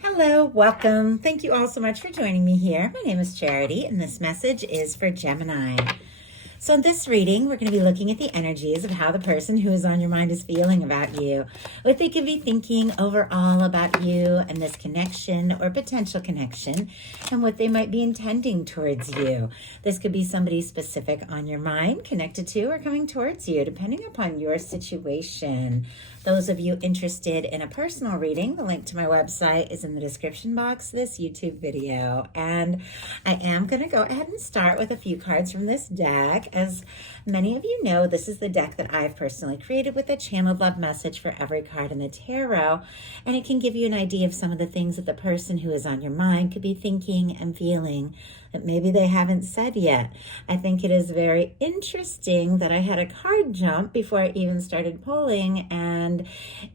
Hello, welcome. Thank you all so much for joining me here. My name is Charity, and this message is for Gemini. So in this reading, we're going to be looking at the energies of how the person who is on your mind is feeling about you, what they could be thinking overall about you and this connection or potential connection, and what they might be intending towards you. This could be somebody specific on your mind, connected to, or coming towards you, depending upon your situation. Those of you interested in a personal reading, the link to my website is in the description box of this YouTube video. And I am going to go ahead and start with a few cards from this deck. As many of you know, this is the deck that I've personally created with a channeled love message for every card in the tarot. And it can give you an idea of some of the things that the person who is on your mind could be thinking and feeling that maybe they haven't said yet. I think it is very interesting that I had a card jump before I even started pulling, and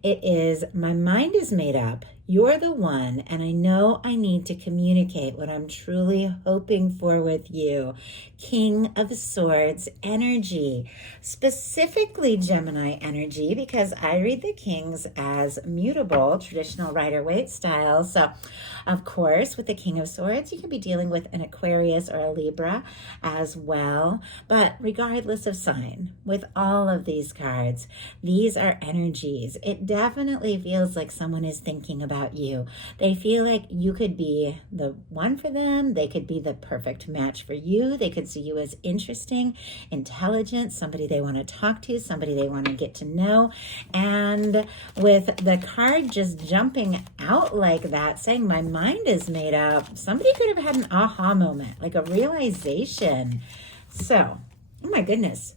it is, my mind is made up. You're the one, and I know I need to communicate what I'm truly hoping for with you. King of Swords energy, specifically Gemini energy, because I read the kings as mutable, traditional Rider-Waite style. So, of course, with the King of Swords, you could be dealing with an Aquarius or a Libra as well. But regardless of sign, with all of these cards, these are energies. It definitely feels like someone is thinking about you. They feel like you could be the one for them. They could be the perfect match for you. They could see you as interesting, intelligent, somebody they want to talk to, somebody they want to get to know. And with the card just jumping out like that, saying my mind is made up, somebody could have had an aha moment, like a realization. So, oh my goodness.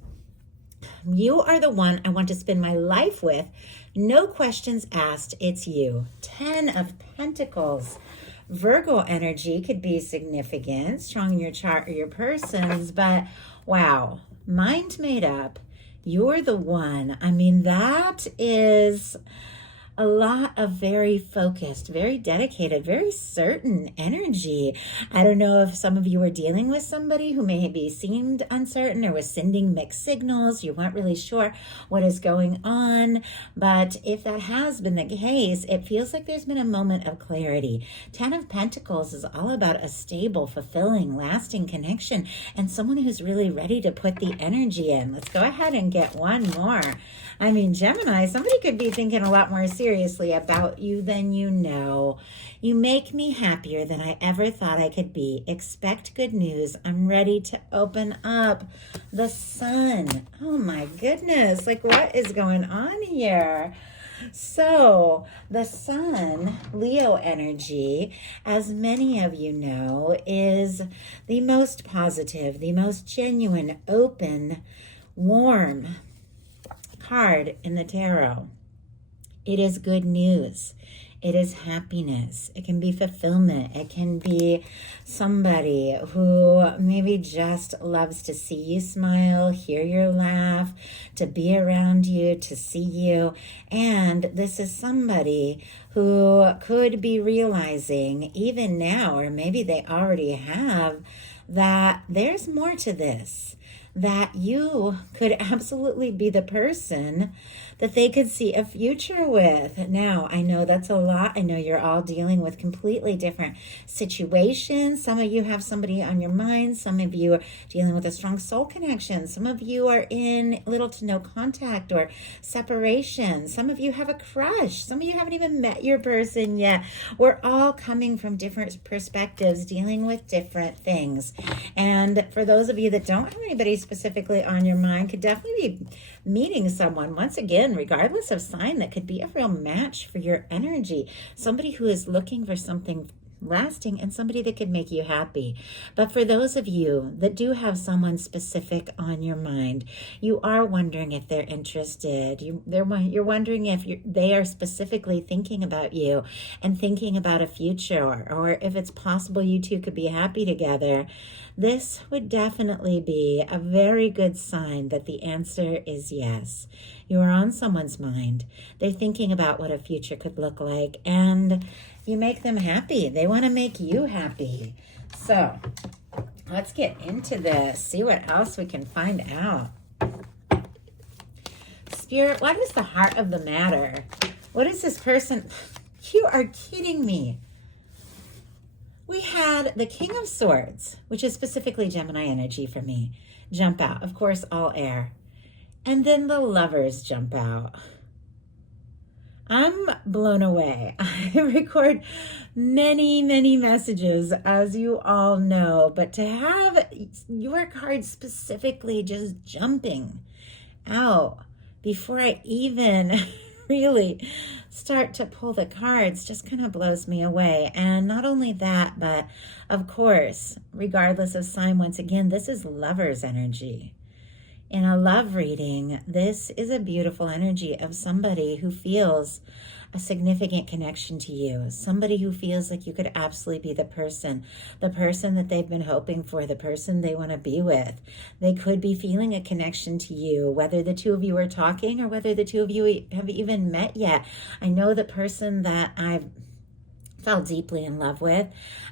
You are the one I want to spend my life with. No questions asked. It's you. 10 of Pentacles. Virgo energy could be significant, strong in your chart or your person's, but wow, mind made up. You're the one. I mean, that is a lot of very focused, very dedicated, very certain energy. I don't know if some of you are dealing with somebody who maybe seemed uncertain or was sending mixed signals. You weren't really sure what is going on. But if that has been the case, it feels like there's been a moment of clarity. 10 of Pentacles is all about a stable, fulfilling, lasting connection and someone who's really ready to put the energy in. Let's go ahead and get one more. I mean, Gemini, somebody could be thinking a lot more seriously about you than you know. You make me happier than I ever thought I could be. Expect good news. I'm ready to open up. The Sun. Oh my goodness. Like, what is going on here? So the Sun, Leo energy, as many of you know, is the most positive, the most genuine, open, warm card in the tarot. It is good news. It is happiness. It can be fulfillment. It can be somebody who maybe just loves to see you smile, hear your laugh, to be around you, to see you. And this is somebody who could be realizing even now, or maybe they already have, that there's more to this, that you could absolutely be the person that they could see a future with. Now, I know that's a lot. I know you're all dealing with completely different situations. Some of you have somebody on your mind. Some of you are dealing with a strong soul connection. Some of you are in little to no contact or separation. Some of you have a crush. Some of you haven't even met your person yet. We're all coming from different perspectives, dealing with different things. And for those of you that don't have anybody specifically on your mind, could definitely be meeting someone, once again, regardless of sign, that could be a real match for your energy. Somebody who is looking for something lasting and somebody that could make you happy. But for those of you that do have someone specific on your mind, you are wondering if they're interested. You're wondering if they are specifically thinking about you and thinking about a future, or if it's possible you two could be happy together. This would definitely be a very good sign that the answer is yes. You are on someone's mind. They're thinking about what a future could look like, and you make them happy. They want to make you happy. So let's get into this, see what else we can find out. Spirit, what is the heart of the matter? What is this person? You are kidding me. we had the King of Swords, which is specifically Gemini energy for me, jump out. Of course, all air. And then the Lovers jump out. I'm blown away. I record many, many messages, as you all know, but to have your card specifically just jumping out before I even really start to pull the cards just kind of blows me away. And not only that, but of course, regardless of sign, once again, this is Lovers energy. In a love reading, this is a beautiful energy of somebody who feels a significant connection to you, somebody who feels like you could absolutely be the person that they've been hoping for, the person they want to be with. They could be feeling a connection to you, whether the two of you are talking or whether the two of you have even met yet. I know the person that I've fell deeply in love with,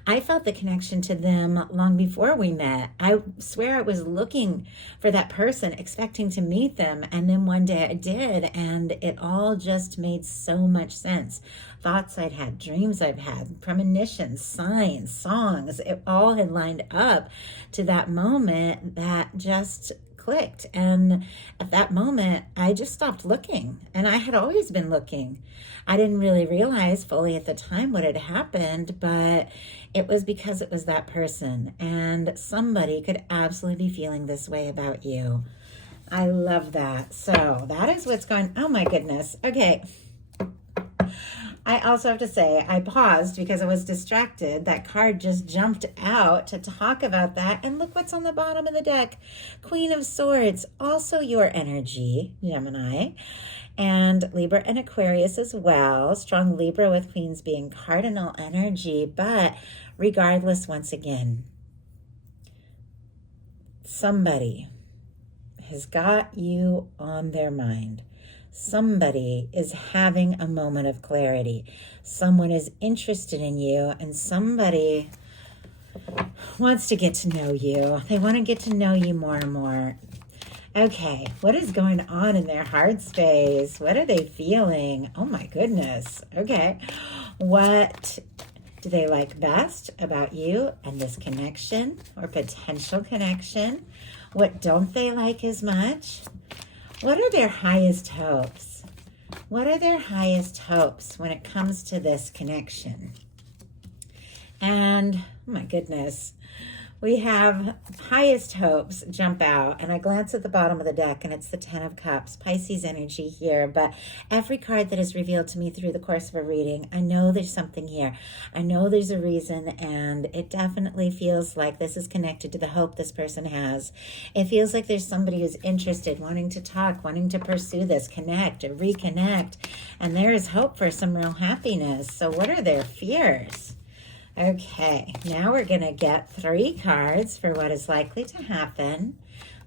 I felt the connection to them long before we met. I swear I was looking for that person, expecting to meet them. And then one day I did, and it all just made so much sense. Thoughts I'd had, dreams I've had, premonitions, signs, songs, it all had lined up to that moment that just clicked. And at that moment, I just stopped looking. And I had always been looking. I didn't really realize fully at the time what had happened, but it was because it was that person. And somebody could absolutely be feeling this way about you. I love that. So that is what's going, oh my goodness. Okay. I also have to say, I paused because I was distracted. That card just jumped out to talk about that. And look what's on the bottom of the deck. Queen of Swords, also your energy, Gemini. And Libra and Aquarius as well. Strong Libra with Queens being cardinal energy. But regardless, once again, somebody has got you on their mind. Somebody is having a moment of clarity. Someone is interested in you, and somebody wants to get to know you. They want to get to know you more and more. Okay, what is going on in their heart space? What are they feeling? Oh my goodness. Okay, what do they like best about you and this connection or potential connection? What don't they like as much? What are their highest hopes? What are their highest hopes when it comes to this connection? And, oh my goodness, we have highest hopes jump out, and I glance at the bottom of the deck, and it's the Ten of Cups, Pisces energy here. But every card that is revealed to me through the course of a reading, I know there's something here. I know there's a reason, and it definitely feels like this is connected to the hope this person has. It feels like there's somebody who's interested, wanting to talk, wanting to pursue this, connect or reconnect, and there is hope for some real happiness. So what are their fears? Okay, now we're going to get 3 cards for what is likely to happen,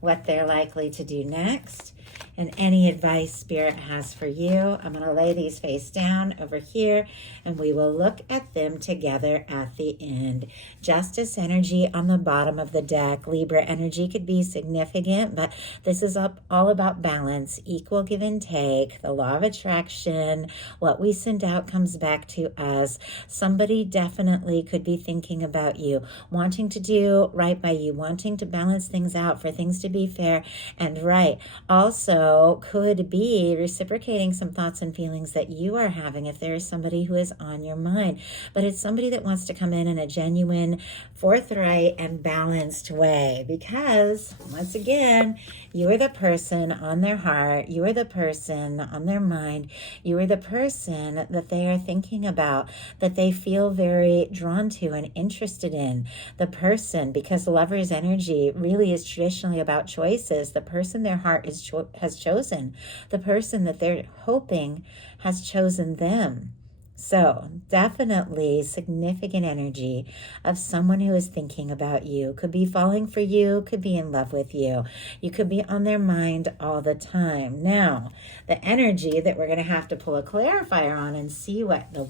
what they're likely to do next, and any advice Spirit has for you. I'm going to lay these face down over here, and we will look at them together at the end. Justice energy on the bottom of the deck. Libra energy could be significant, but this is all about balance, equal give and take, the law of attraction. What we send out comes back to us. Somebody definitely could be thinking about you, wanting to do right by you, wanting to balance things out for things to be fair and right. Also, could be reciprocating some thoughts and feelings that you are having if there is somebody who is on your mind. But it's somebody that wants to come in a genuine, forthright, and balanced way, because once again, you are the person on their heart. You are the person on their mind. You are the person that they are thinking about, that they feel very drawn to and interested in. The person, because Lover's energy really is traditionally about choices. The person their heart has chosen, the person that they're hoping has chosen them. So definitely significant energy of someone who is thinking about you, could be falling for you, could be in love with you. You could be on their mind all the time. Now, the energy that we're going to have to pull a clarifier on and see what the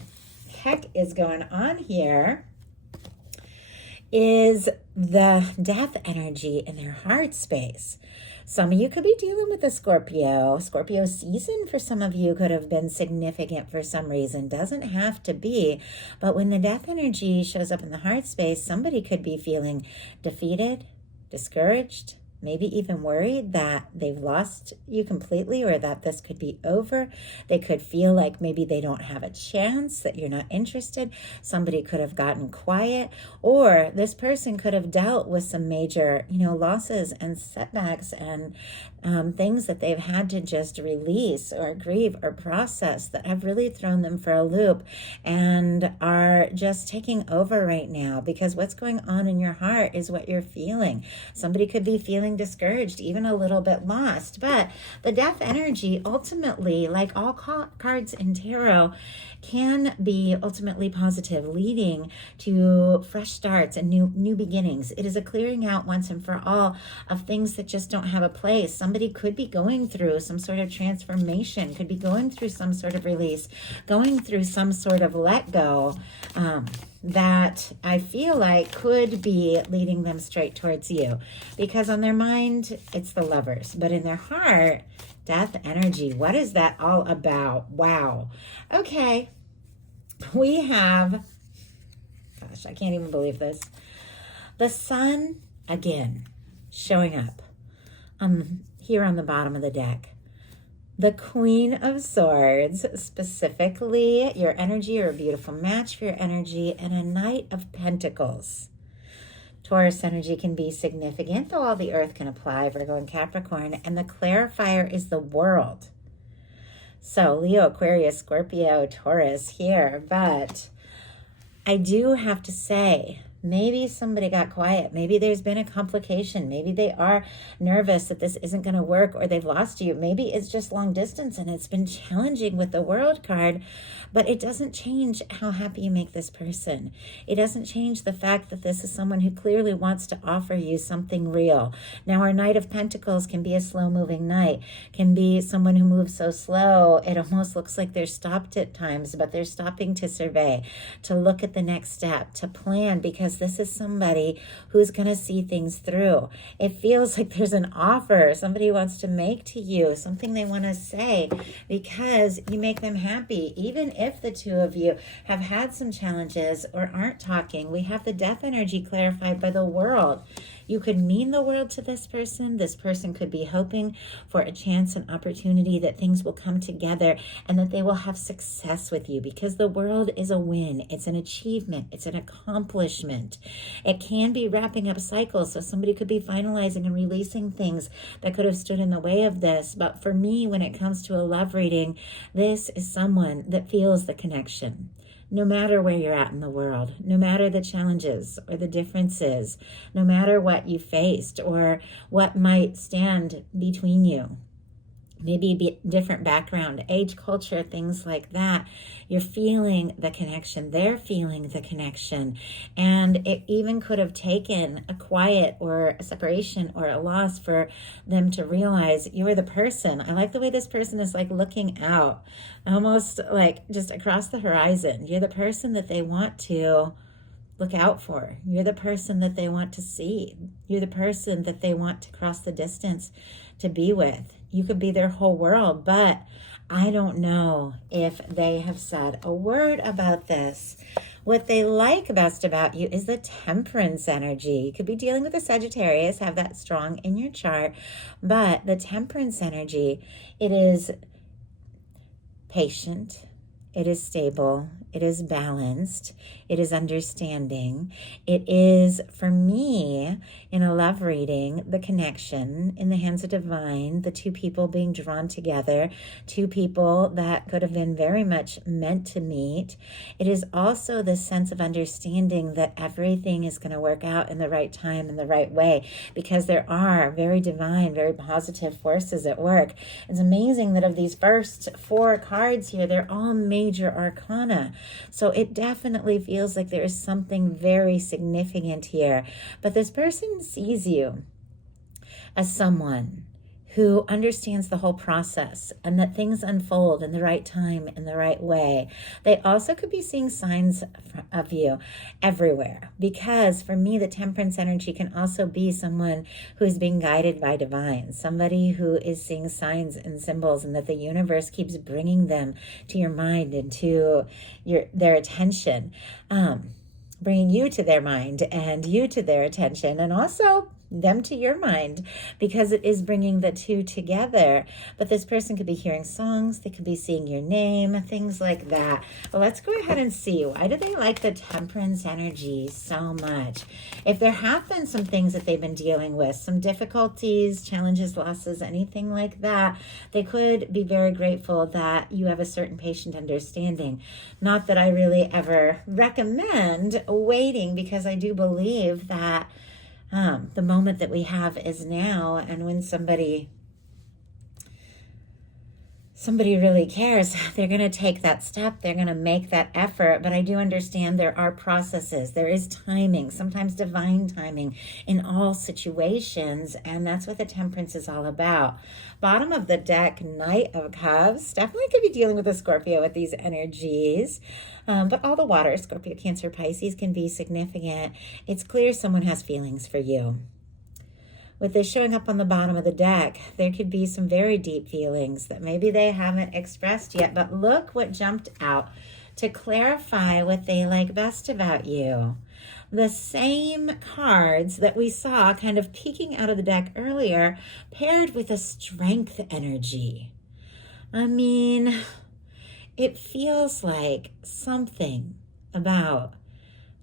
heck is going on here is the death energy in their heart space. Some of you could be dealing with a Scorpio. Scorpio season for some of you could have been significant for some reason. Doesn't have to be. But when the death energy shows up in the heart space, somebody could be feeling defeated, discouraged, maybe even worried that they've lost you completely or that this could be over. They could feel like maybe they don't have a chance, that you're not interested. Somebody could have gotten quiet, or this person could have dealt with some major, losses and setbacks and things that they've had to just release or grieve or process that have really thrown them for a loop and are just taking over right now, because what's going on in your heart is what you're feeling. Somebody could be feeling discouraged, even a little bit lost. But the death energy ultimately, like all cards in tarot, can be ultimately positive, leading to fresh starts and new beginnings. It is a clearing out once and for all of things that just don't have a place. Somebody could be going through some sort of transformation, could be going through some sort of release, going through some sort of let go, that I feel like could be leading them straight towards you, because on their mind, it's the Lovers, but in their heart, death energy. What is that all about? Wow. Okay. We have, gosh, I can't even believe this. The Sun again showing up here on the bottom of the deck. The Queen of Swords, specifically your energy, or a beautiful match for your energy, and a Knight of Pentacles. Taurus energy can be significant, though all the earth can apply, Virgo and Capricorn, and the clarifier is the World. So Leo, Aquarius, Scorpio, Taurus here, but I do have to say, maybe somebody got quiet. Maybe there's been a complication. Maybe they are nervous that this isn't going to work, or they've lost you. Maybe it's just long distance and it's been challenging with the World card, but it doesn't change how happy you make this person. It doesn't change the fact that this is someone who clearly wants to offer you something real. Now, our Knight of Pentacles can be a slow-moving knight, can be someone who moves so slow, it almost looks like they're stopped at times, but they're stopping to survey, to look at the next step, to plan, because this is somebody who's going to see things through. It feels like there's an offer somebody wants to make to you, something they want to say, because you make them happy. Even if the two of you have had some challenges or aren't talking, we have the death energy clarified by the World. You could mean the world to this person. This person could be hoping for a chance and opportunity that things will come together and that they will have success with you, because the World is a win. It's an achievement. It's an accomplishment. It can be wrapping up cycles. So somebody could be finalizing and releasing things that could have stood in the way of this. But for me, when it comes to a love reading, this is someone that feels the connection. No matter where you're at in the world, no matter the challenges or the differences, no matter what you faced or what might stand between you, maybe different background, age, culture, things like that, you're feeling the connection. They're feeling the connection. And it even could have taken a quiet or a separation or a loss for them to realize you're the person. I like the way this person is like looking out, almost like just across the horizon. You're the person that they want to look out for. You're the person that they want to see. You're the person that they want to cross the distance to be with. You could be their whole world, but I don't know if they have said a word about this. What they like best about you is the Temperance energy. You could be dealing with a Sagittarius, have that strong in your chart, but the Temperance energy, it is patient, it is stable, it is balanced, it is understanding. It is, for me, in a love reading, the connection in the hands of divine, the two people being drawn together, two people that could have been very much meant to meet. It is also this sense of understanding that everything is going to work out in the right time, in the right way, because there are very divine, very positive forces at work. It's amazing that of these first 4 cards here, they're all major arcana. So it definitely feels like there is something very significant here. But this person sees you as someone who understands the whole process and that things unfold in the right time, in the right way. They also could be seeing signs of you everywhere, because for me, the Temperance energy can also be someone who is being guided by divine, somebody who is seeing signs and symbols, and that the universe keeps bringing them to your mind and to their attention, bringing you to their mind and you to their attention, and also them to your mind, because it is bringing the two together. But this person could be hearing songs, they could be seeing your name, things like that. But let's go ahead and see, why do they like the Temperance energy so much? If there have been some things that they've been dealing with, some difficulties, challenges, losses, anything like that, they could be very grateful that you have a certain patient understanding. Not that I really ever recommend waiting, because I do believe that the moment that we have is now, and when somebody really cares, they're going to take that step, they're going to make that effort. But I do understand there are processes, there is timing, sometimes divine timing in all situations, and that's what the Temperance is all about. Bottom of the deck, Knight of Cups, definitely could be dealing with a Scorpio with these energies. But all the water, Scorpio, Cancer, Pisces, can be significant. It's clear someone has feelings for you. With this showing up on the bottom of the deck, there could be some very deep feelings that maybe they haven't expressed yet. But look what jumped out to clarify what they like best about you. The same cards that we saw kind of peeking out of the deck earlier, paired with a Strength energy. I mean, it feels like something about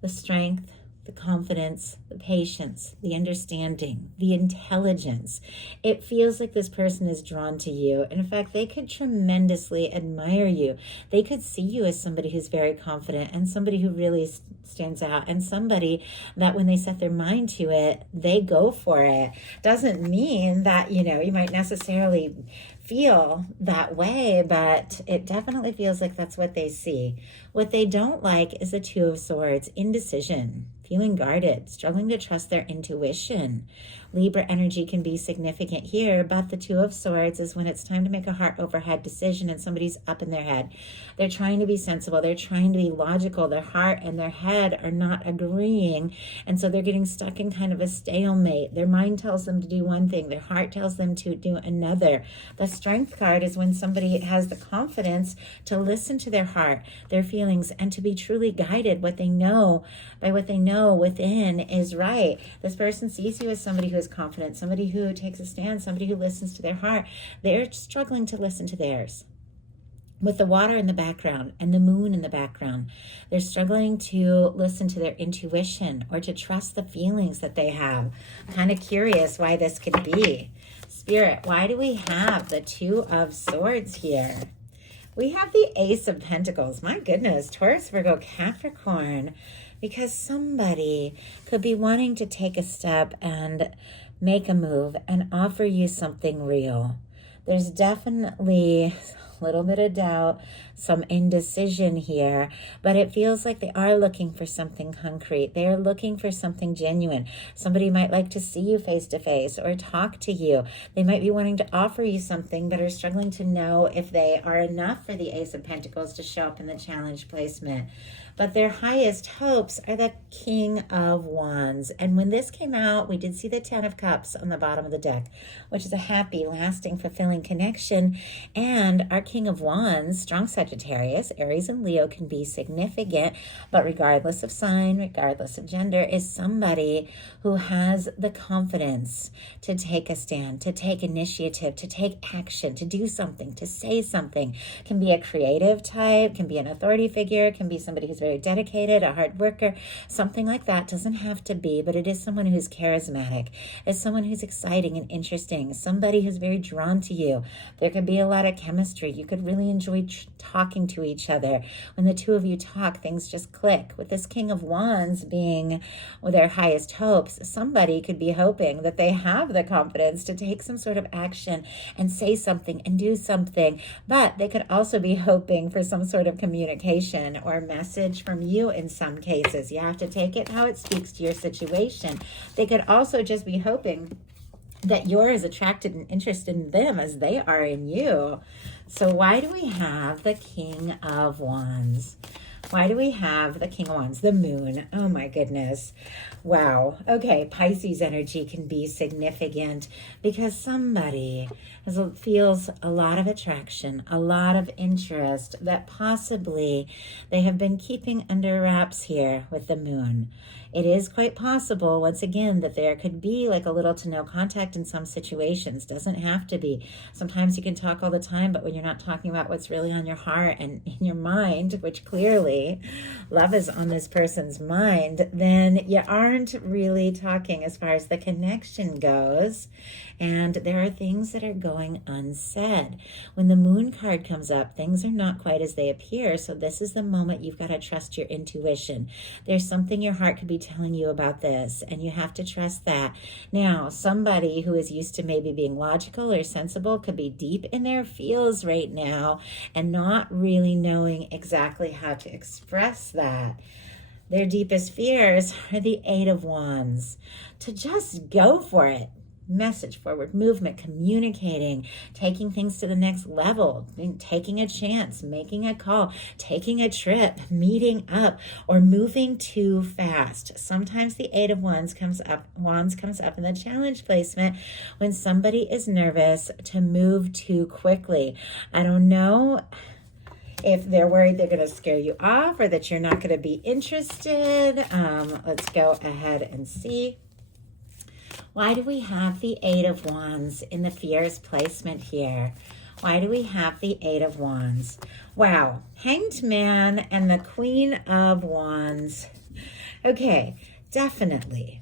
the strength, the confidence, the patience, the understanding, the intelligence. It feels like this person is drawn to you. And in fact, they could tremendously admire you. They could see you as somebody who's very confident and somebody who really stands out, and somebody that when they set their mind to it, they go for it. Doesn't mean that, you might necessarily feel that way, but it definitely feels like that's what they see. What they don't like is the Two of Swords, indecision, feeling guarded, struggling to trust their intuition. Libra energy can be significant here, but the Two of Swords is when it's time to make a heart over head decision and somebody's up in their head. They're trying to be sensible. They're trying to be logical. Their heart and their head are not agreeing. And so they're getting stuck in kind of a stalemate. Their mind tells them to do one thing. Their heart tells them to do another. The Strength card is when somebody has the confidence to listen to their heart, their feelings, and to be truly guided by what they know within is right. This person sees you as somebody who is confident, somebody who takes a stand, somebody who listens to their heart. They're struggling to listen to theirs. With the water in the background and the moon in the background, they're struggling to listen to their intuition or to trust the feelings that they have. I'm kind of curious why this could be. Spirit, why do we have the Two of Swords here? We have the Ace of Pentacles. My goodness, Taurus, Virgo, Capricorn. Because somebody could be wanting to take a step and make a move and offer you something real. There's definitely a little bit of doubt, some indecision here, but it feels like they are looking for something concrete. They are looking for something genuine. Somebody might like to see you face to face or talk to you. They might be wanting to offer you something, but are struggling to know if they are enough for the Ace of Pentacles to show up in the challenge placement. But their highest hopes are the King of Wands. And when this came out, we did see the Ten of Cups on the bottom of the deck, which is a happy, lasting, fulfilling connection. And our King of Wands, strong Sagittarius, Aries and Leo can be significant, but regardless of sign, regardless of gender, is somebody who has the confidence to take a stand, to take initiative, to take action, to do something, to say something. Can be a creative type, can be an authority figure, can be somebody who's very dedicated, a hard worker, something like that. Doesn't have to be, but it is someone who's charismatic. It's someone who's exciting and interesting, somebody who's very drawn to you. There could be a lot of chemistry. You could really enjoy talking to each other. When the two of you talk, things just click. With this King of Wands being with their highest hopes, somebody could be hoping that they have the confidence to take some sort of action and say something and do something, but they could also be hoping for some sort of communication or message from you in some cases. You have to take it how it speaks to your situation. They could also just be hoping that you're as attracted and interested in them as they are in you. So why do we have the King of Wands? Why do we have the King of Wands? The Moon. Oh my goodness. Wow. Okay, Pisces energy can be significant because somebody feels a lot of attraction, a lot of interest that possibly they have been keeping under wraps here with the Moon. It is quite possible, once again, that there could be like a little to no contact in some situations. Doesn't have to be. Sometimes you can talk all the time, but when you're not talking about what's really on your heart and in your mind, which clearly love is on this person's mind, then you aren't really talking as far as the connection goes. And there are things that are going unsaid. When the Moon card comes up, things are not quite as they appear. So this is the moment you've got to trust your intuition. There's something your heart could be telling you about this, and you have to trust that. Now, somebody who is used to maybe being logical or sensible could be deep in their feels right now and not really knowing exactly how to express that. Their deepest fears are the Eight of Wands. To just go for it. Message, forward movement, communicating, taking things to the next level, taking a chance, making a call, taking a trip, meeting up, or moving too fast. Sometimes the Eight of Wands comes up in the challenge placement when somebody is nervous to move too quickly. I don't know if they're worried they're going to scare you off or that you're not going to be interested. Let's go ahead and see. Why do we have the Eight of Wands in the fears placement here? Why do we have the Eight of Wands? Wow, Hanged Man and the Queen of Wands. Okay, definitely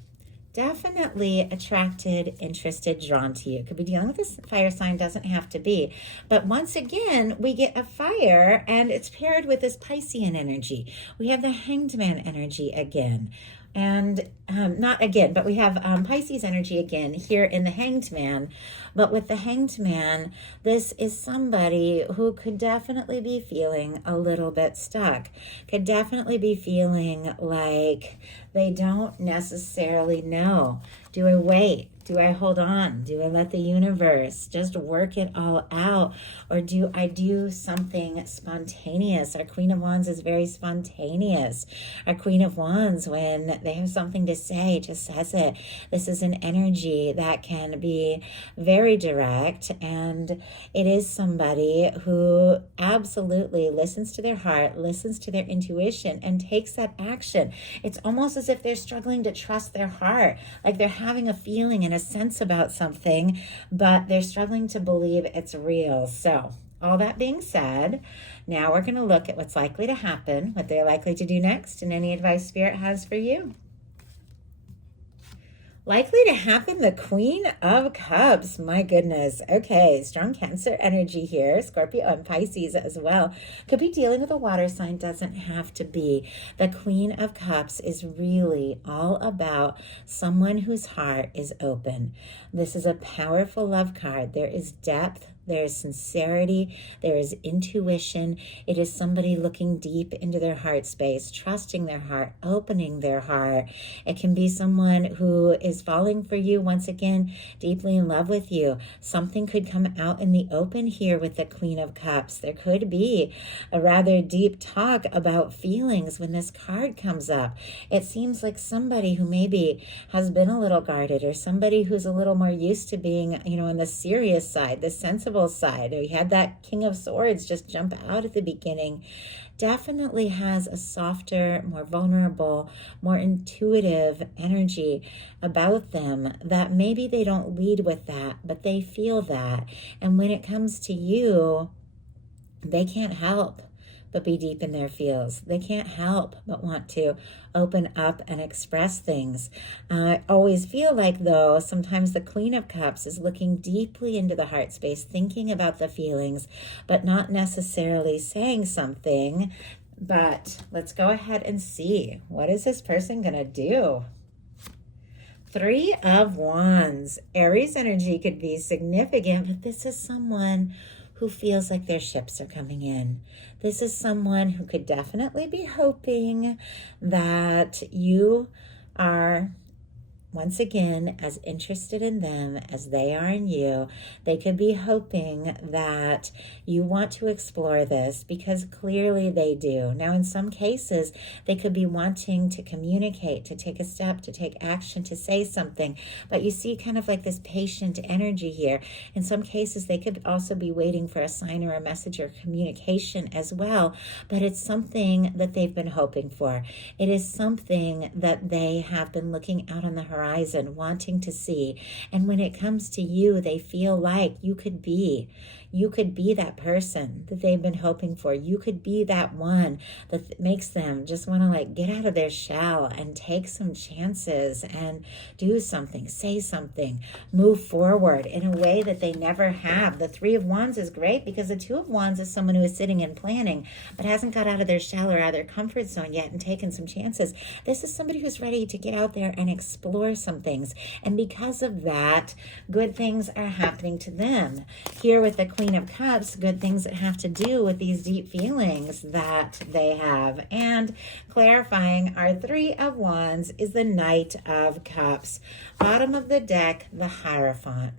attracted, interested, drawn to you. Could be dealing with this fire sign, doesn't have to be. But once again, we get a fire and it's paired with this Piscean energy. We have the Hanged Man energy again. And not again, but we have Pisces energy again here in the Hanged Man. But with the Hanged Man, this is somebody who could definitely be feeling a little bit stuck, could definitely be feeling like they don't necessarily know. Do I wait? Do I hold on? Do I let the universe just work it all out? Or do I do something spontaneous? Our Queen of Wands is very spontaneous. Our Queen of Wands, when they have something to say, just says it. This is an energy that can be very direct, and it is somebody who absolutely listens to their heart, listens to their intuition, and takes that action. It's almost as if they're struggling to trust their heart, like they're having a feeling and a sense about something, but they're struggling to believe it's real. So all that being said, now we're going to look at what's likely to happen, what they're likely to do next, and any advice Spirit has for you. Likely to happen, the Queen of Cups. My goodness. Okay, strong Cancer energy here. Scorpio and Pisces as well. Could be dealing with a water sign, doesn't have to be. The Queen of Cups is really all about someone whose heart is open. This is a powerful love card. There is depth. There is sincerity, there is intuition. It is somebody looking deep into their heart space, trusting their heart, opening their heart. It can be someone who is falling for you, once again, deeply in love with you. Something could come out in the open here with the Queen of Cups. There could be a rather deep talk about feelings when this card comes up. It seems like somebody who maybe has been a little guarded, or somebody who's a little more used to being, on the serious side, the sensible side. We had that King of Swords just jump out at the beginning. Definitely has a softer, more vulnerable, more intuitive energy about them that maybe they don't lead with that, but they feel that. And when it comes to you, they can't help but be deep in their feels. They can't help but want to open up and express things. I always feel like, though, sometimes the Queen of Cups is looking deeply into the heart space, thinking about the feelings, but not necessarily saying something. But let's go ahead and see. What is this person going to do? Three of Wands. Aries energy could be significant, but this is someone who feels like their ships are coming in. This is someone who could definitely be hoping that you are once again, as interested in them as they are in you. They could be hoping that you want to explore this because clearly they do. Now, in some cases, they could be wanting to communicate, to take a step, to take action, to say something. But you see kind of like this patient energy here. In some cases, they could also be waiting for a sign or a message or communication as well. But it's something that they've been hoping for. It is something that they have been looking out on the horizon, wanting to see. And when it comes to you, they feel like you could be that person that they've been hoping for. You could be that one that makes them just want to like get out of their shell and take some chances and do something, say something, move forward in a way that they never have. The Three of Wands is great because the Two of Wands is someone who is sitting and planning but hasn't got out of their shell or out of their comfort zone yet and taken some chances. This is somebody who's ready to get out there and explore some things. And because of that, good things are happening to them. Here with the Queen of Cups, good things that have to do with these deep feelings that they have. And clarifying, our Three of Wands is the Knight of Cups. Bottom of the deck, the Hierophant.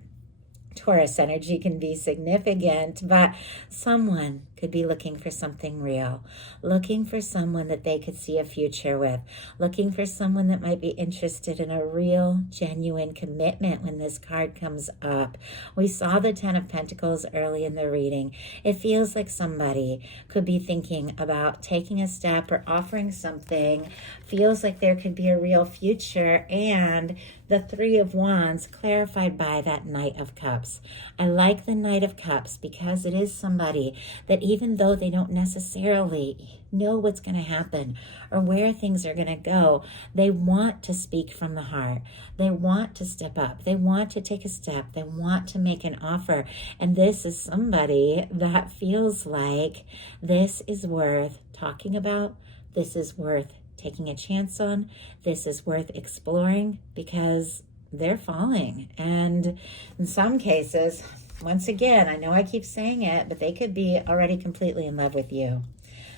Taurus energy can be significant, but someone could be looking for something real, looking for someone that they could see a future with, looking for someone that might be interested in a real, genuine commitment when this card comes up. We saw the Ten of Pentacles early in the reading. It feels like somebody could be thinking about taking a step or offering something. Feels like there could be a real future, and the Three of Wands clarified by that Knight of Cups. I like the Knight of Cups because it is somebody that even though they don't necessarily know what's going to happen or where things are going to go, they want to speak from the heart. They want to step up. They want to take a step. They want to make an offer. And this is somebody that feels like this is worth talking about. This is worth taking a chance on. This is worth exploring because they're falling. And in some cases, once again, I know I keep saying it, but they could be already completely in love with you.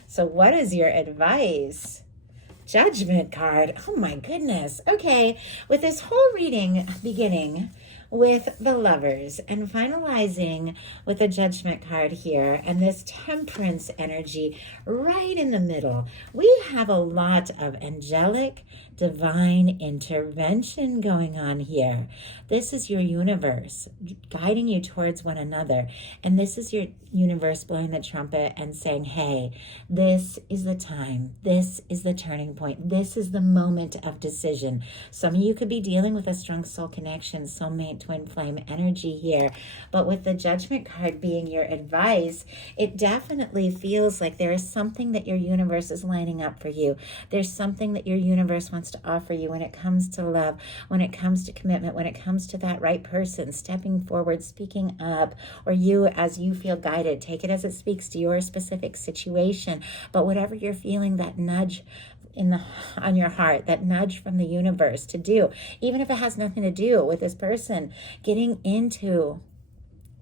So what is your advice? Judgment card. Oh my goodness. Okay, with this whole reading beginning with the Lovers and finalizing with the Judgment card here and this Temperance energy right in the middle, we have a lot of angelic divine intervention going on here. This is your universe guiding you towards one another. And this is your universe blowing the trumpet and saying, hey, this is the time. This is the turning point. This is the moment of decision. Some of you could be dealing with a strong soul connection, soulmate, twin flame energy here. But with the Judgment card being your advice, it definitely feels like there is something that your universe is lining up for you. There's something that your universe wants to offer you when it comes to love, when it comes to commitment, when it comes to that right person stepping forward, speaking up, or you as you feel guided. Take it as it speaks to your specific situation. But whatever you're feeling, that nudge on your heart, that nudge from the universe to do, even if it has nothing to do with this person, getting into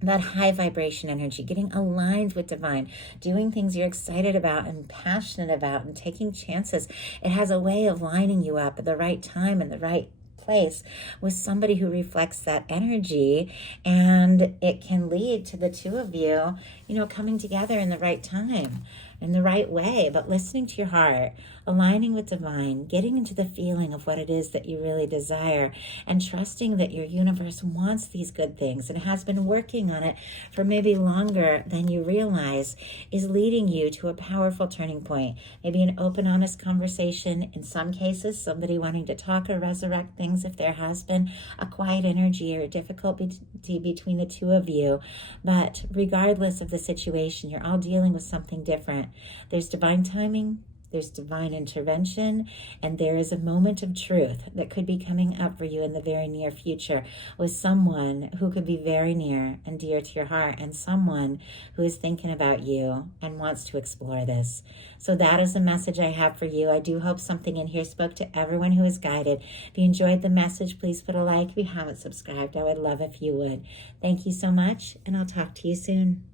that high vibration energy, getting aligned with divine, doing things you're excited about and passionate about and taking chances. It has a way of lining you up at the right time and the right place with somebody who reflects that energy, and it can lead to the two of you, coming together in the right time, in the right way, but listening to your heart, aligning with divine, getting into the feeling of what it is that you really desire, and trusting that your universe wants these good things and has been working on it for maybe longer than you realize, is leading you to a powerful turning point. Maybe an open, honest conversation. In some cases, somebody wanting to talk or resurrect things if there has been a quiet energy or a difficulty between the two of you. But regardless of the situation, you're all dealing with something different. There's divine timing, there's divine intervention, and there is a moment of truth that could be coming up for you in the very near future with someone who could be very near and dear to your heart, and someone who is thinking about you and wants to explore this. So that is the message I have for you. I do hope something in here spoke to everyone who is guided. If you enjoyed the message, please put a like. If you haven't subscribed, I would love if you would. Thank you so much, and I'll talk to you soon.